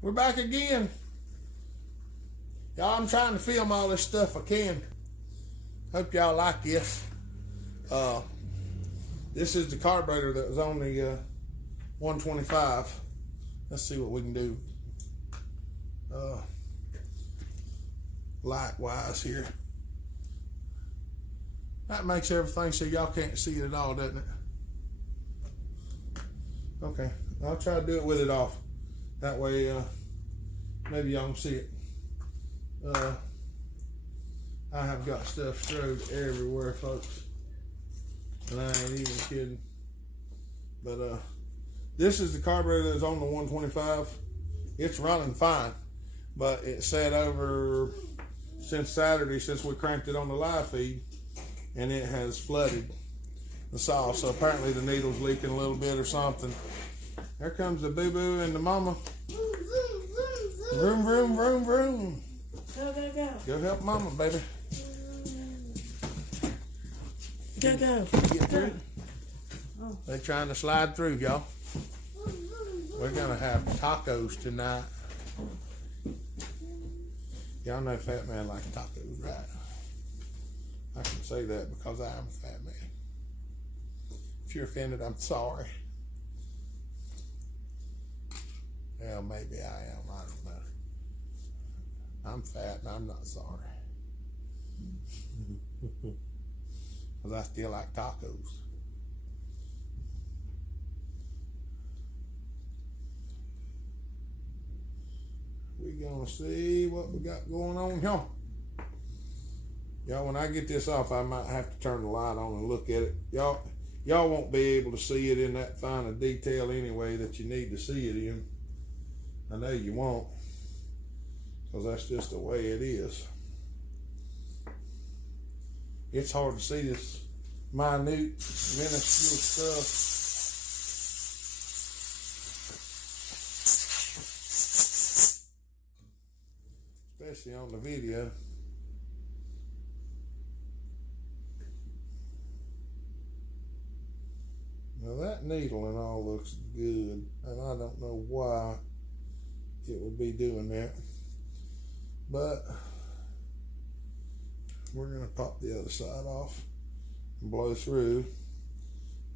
We're back again. Y'all, I'm trying to film all this stuff I can. Hope y'all like this. This is the carburetor that was on the 125. Let's see what we can do. Light-wise here. That makes everything so y'all can't see it at all, doesn't it? Okay, I'll try to do it with it off. That way, maybe y'all can see it. I have got stuff strobed everywhere, folks. And I ain't even kidding. But this is the carburetor that's on the 125. It's running fine. But it sat over since Saturday, since we cranked it on the live feed. And it has flooded the saw. So apparently the needle's leaking a little bit or something. There comes the boo-boo and the mama. Vroom, vroom, vroom, vroom. Go. Go help mama, baby. Go. Get through. Oh. They're trying to slide through, y'all. We're going to have tacos tonight. Y'all know Fat Man likes tacos, right? I can say that because I am a fat man. If you're offended, I'm sorry. Well, maybe I am. I don't know. I'm fat and I'm not sorry. Because I still like tacos. We're going to see what we got going on here. Y'all, when I get this off, I might have to turn the light on and look at it. Y'all won't be able to see it in that fine a detail anyway that you need to see it in. I know you won't, because that's just the way it is. It's hard to see this minute, minuscule stuff. Especially on the video. Now that needle and all looks good, and I don't know why it would be doing that, but we're going to pop the other side off and blow through,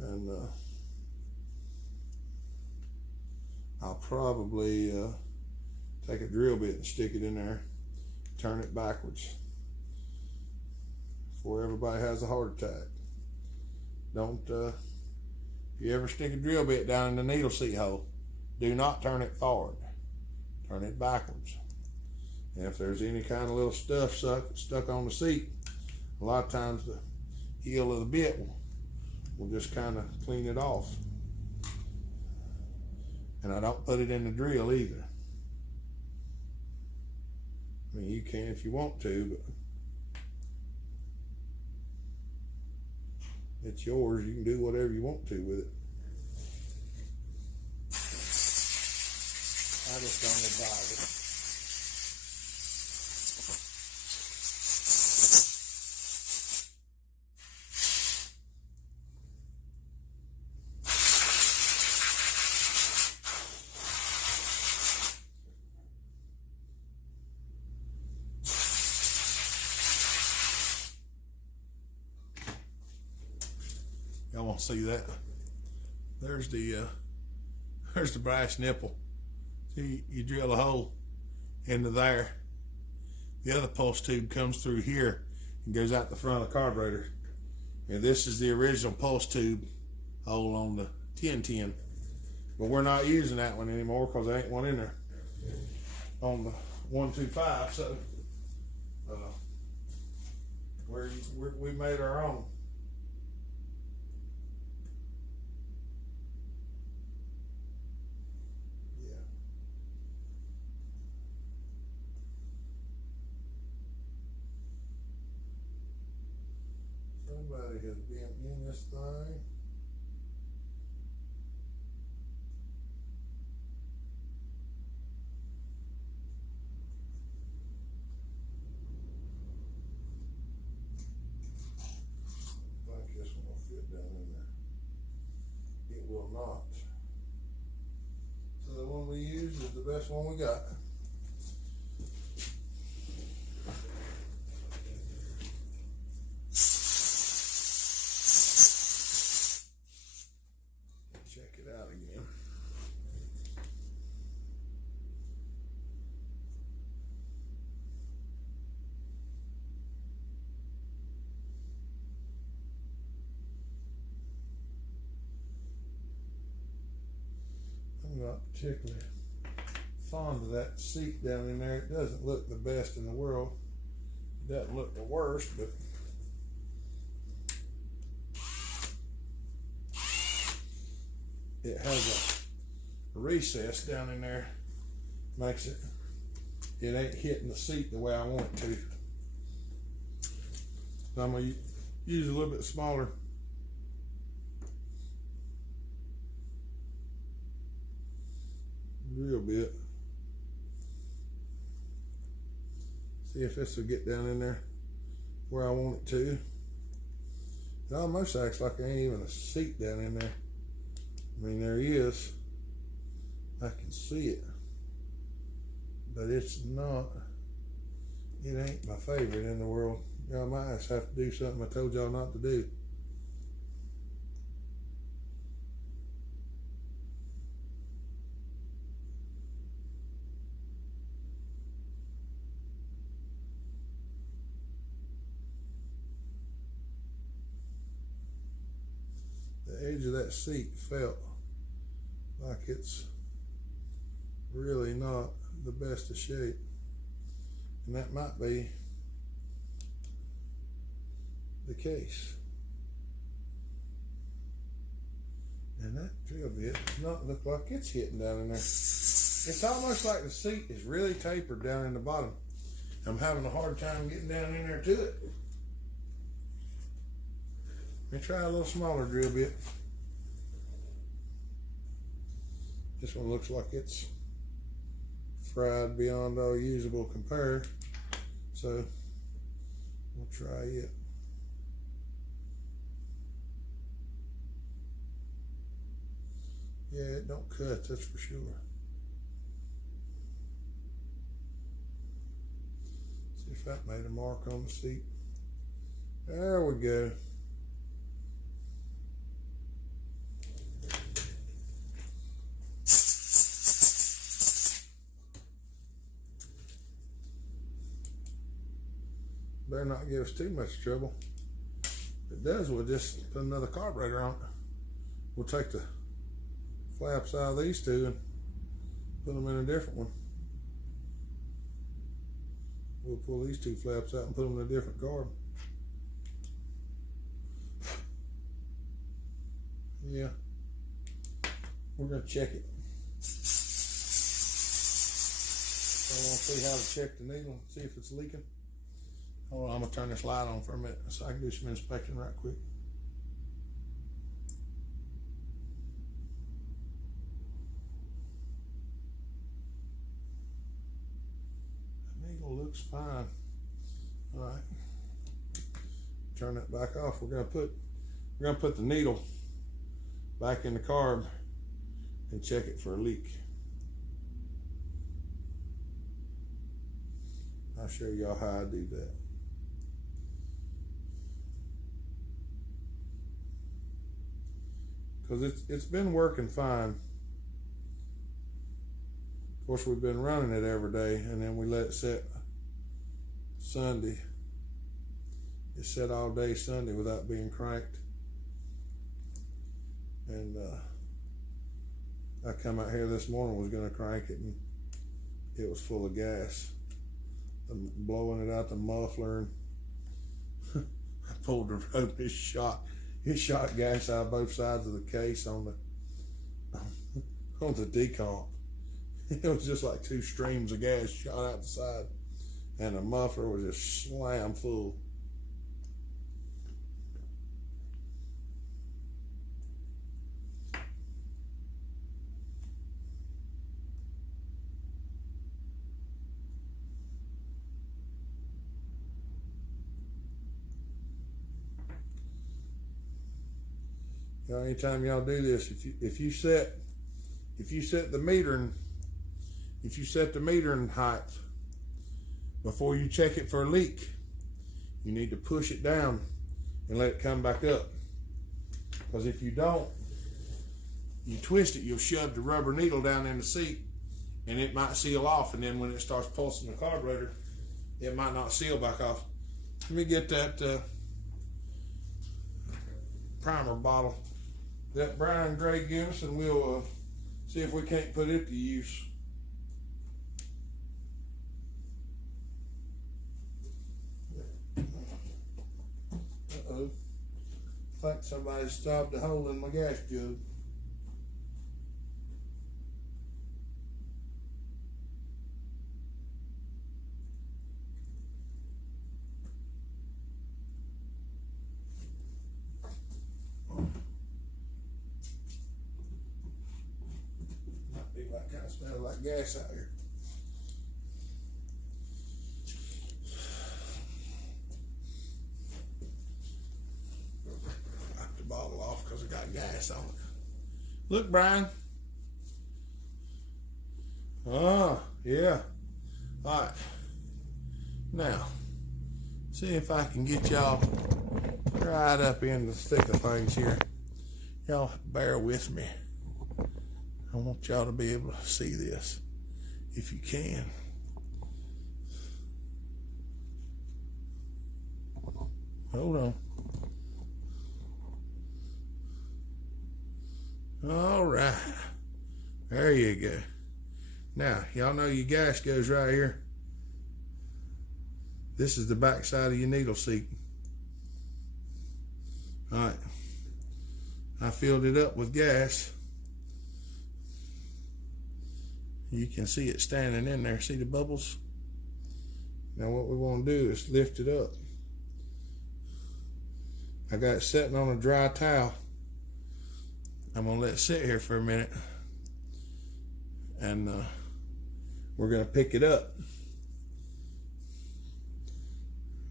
and I'll probably take a drill bit and stick it in there, turn it backwards before everybody has a heart attack. Don't if you ever stick a drill bit down in the needle seat hole, do not turn it forward. Turn it backwards. And if there's any kind of little stuff stuck on the seat, a lot of times the heel of the bit will just kind of clean it off. And I don't put it in the drill either. I mean, you can if you want to, but it's yours. You can do whatever you want to with it. I just don't advise it. Y'all want to see that? There's the brass nipple. See, you drill a hole into there. The other pulse tube comes through here and goes out the front of the carburetor. And this is the original pulse tube hole on the 1010. But we're not using that one anymore because there ain't one in there on the 125. So we made our own. Somebody has been in this thing. I think this one will fit down in there. It will not. So the one we use is the best one we got. Check it out again. I'm not particularly fond of that seat down in there. It doesn't look the best in the world. It doesn't look the worst, but it has a recess down in there. Makes it ain't hitting the seat the way I want it to. So I'm gonna use a little bit smaller drill bit. See if this will get down in there where I want it to. It almost acts like there ain't even a seat down in there. I mean, there is. I can see it. But it's not. It ain't my favorite in the world. Y'all might just have to do something I told y'all not to do. The edge of that seat felt like it's really not the best of shape, and that might be the case. And that drill bit does not look like it's hitting down in there. It's almost like the seat is really tapered down in the bottom. I'm having a hard time getting down in there to it. Let me try a little smaller drill bit. This one looks like it's fried beyond all usable compare. So we'll try it. Yeah, it don't cut, that's for sure. See if that made a mark on the seat. There we go. Better not give us too much trouble. If it does, we'll just put another carburetor on it. We'll take the flaps out of these two and put them in a different one. We'll pull these two flaps out and put them in a different carb. Yeah, we're gonna check it. I want to see how to check the needle, see if it's leaking. Hold on, I'm gonna turn this light on for a minute so I can do some inspection right quick. The needle looks fine. All right, turn that back off. We're gonna put the needle back in the carb and check it for a leak. I'll show y'all how I do that. Because it's been working fine. Of course, we've been running it every day, and then we let it set Sunday. It set all day Sunday without being cranked. And I come out here this morning, was gonna crank it, and it was full of gas. I'm blowing it out the muffler, and I pulled the rope. It shot gas out of both sides of the case on the decomp. It was just like two streams of gas shot out the side, and the muffler was just slam full. Anytime y'all do this, if you set the metering if you set the metering height before you check it for a leak, you need to push it down and let it come back up. Because if you don't, you twist it, you'll shove the rubber needle down in the seat and it might seal off, and then when it starts pulsing the carburetor, it might not seal back off. Let me get that primer bottle that Brian Gray gives us, and we'll see if we can't put it to use. Uh-oh. I think somebody stopped a hole in my gas jug. Kind of smells like gas out here. Knock the bottle off because it got gas on it. Look, Brian. Oh, yeah. All right. Now, see if I can get y'all right up in the thick of things here. Y'all bear with me. I want y'all to be able to see this if you can. Hold on. All right. There you go. Now, y'all know your gas goes right here. This is the back side of your needle seat. All right. I filled it up with gas. You can see it standing in there. See the bubbles? Now what we want to do is lift it up. I got it sitting on a dry towel. I'm going to let it sit here for a minute. And we're going to pick it up.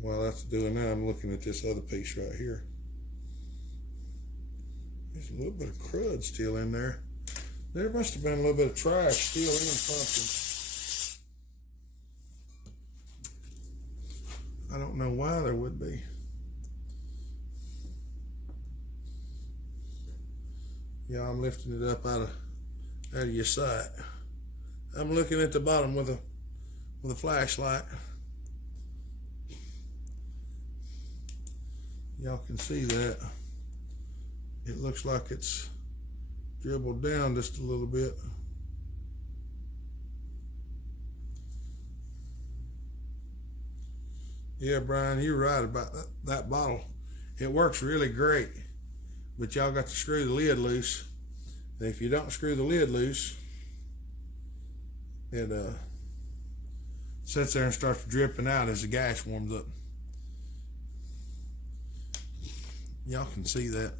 While that's doing that, I'm looking at this other piece right here. There's a little bit of crud still in there. There must have been a little bit of trash still in something. I don't know why there would be. Yeah, I'm lifting it up out of your sight. I'm looking at the bottom with a flashlight. Y'all can see that. It looks like it's dribbled down just a little bit. Yeah, Brian, you're right about that bottle. It works really great, but y'all got to screw the lid loose. And if you don't screw the lid loose, it sits there and starts dripping out as the gas warms up. Y'all can see that.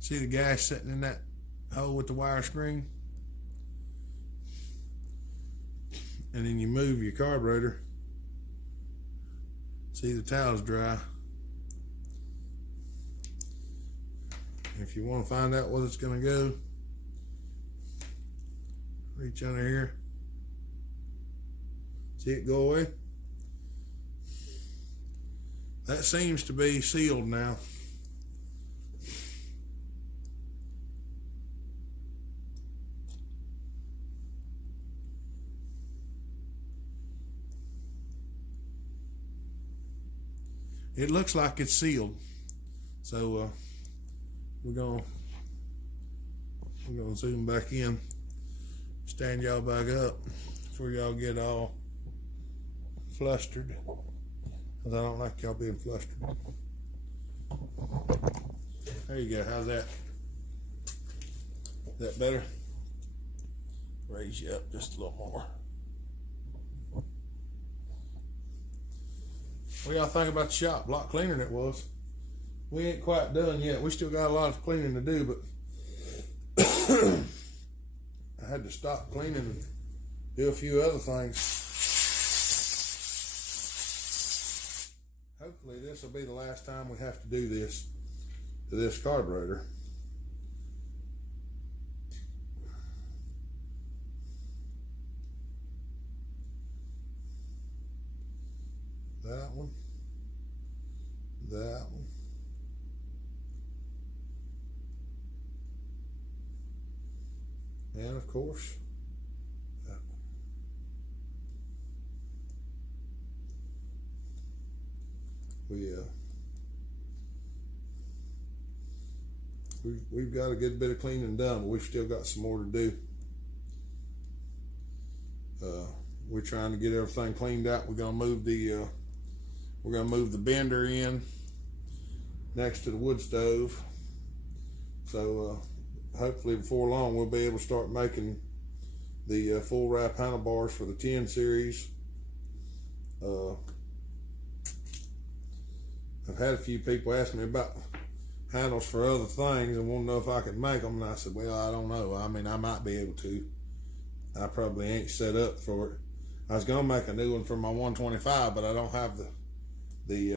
See the gas sitting in that hole with the wire screen? And then you move your carburetor. See the towel's dry. If you want to find out where it's going to go, reach under here. See it go away? That seems to be sealed now. It looks like it's sealed, so we're gonna zoom back in, stand y'all back up before y'all get all flustered, because I don't like y'all being flustered. There you go. How's that? Is that better? Raise you up just a little more. What y'all think about the shop? A lot cleaner than it was. We ain't quite done yet. We still got a lot of cleaning to do, but I had to stop cleaning and do a few other things. Hopefully this will be the last time we have to do this to this carburetor. that one, that one. And of course, that one. We've got a good bit of cleaning done, but we've still got some more to do. We're trying to get everything cleaned out. We're gonna move the bender in next to the wood stove. So hopefully before long we'll be able to start making the full wrap handlebars for the 10 series. I've had a few people ask me about handles for other things and want to know if I could make them, and I said, well, I don't know. I mean, I might be able to. I probably ain't set up for it. I was gonna make a new one for my 125, but I don't have the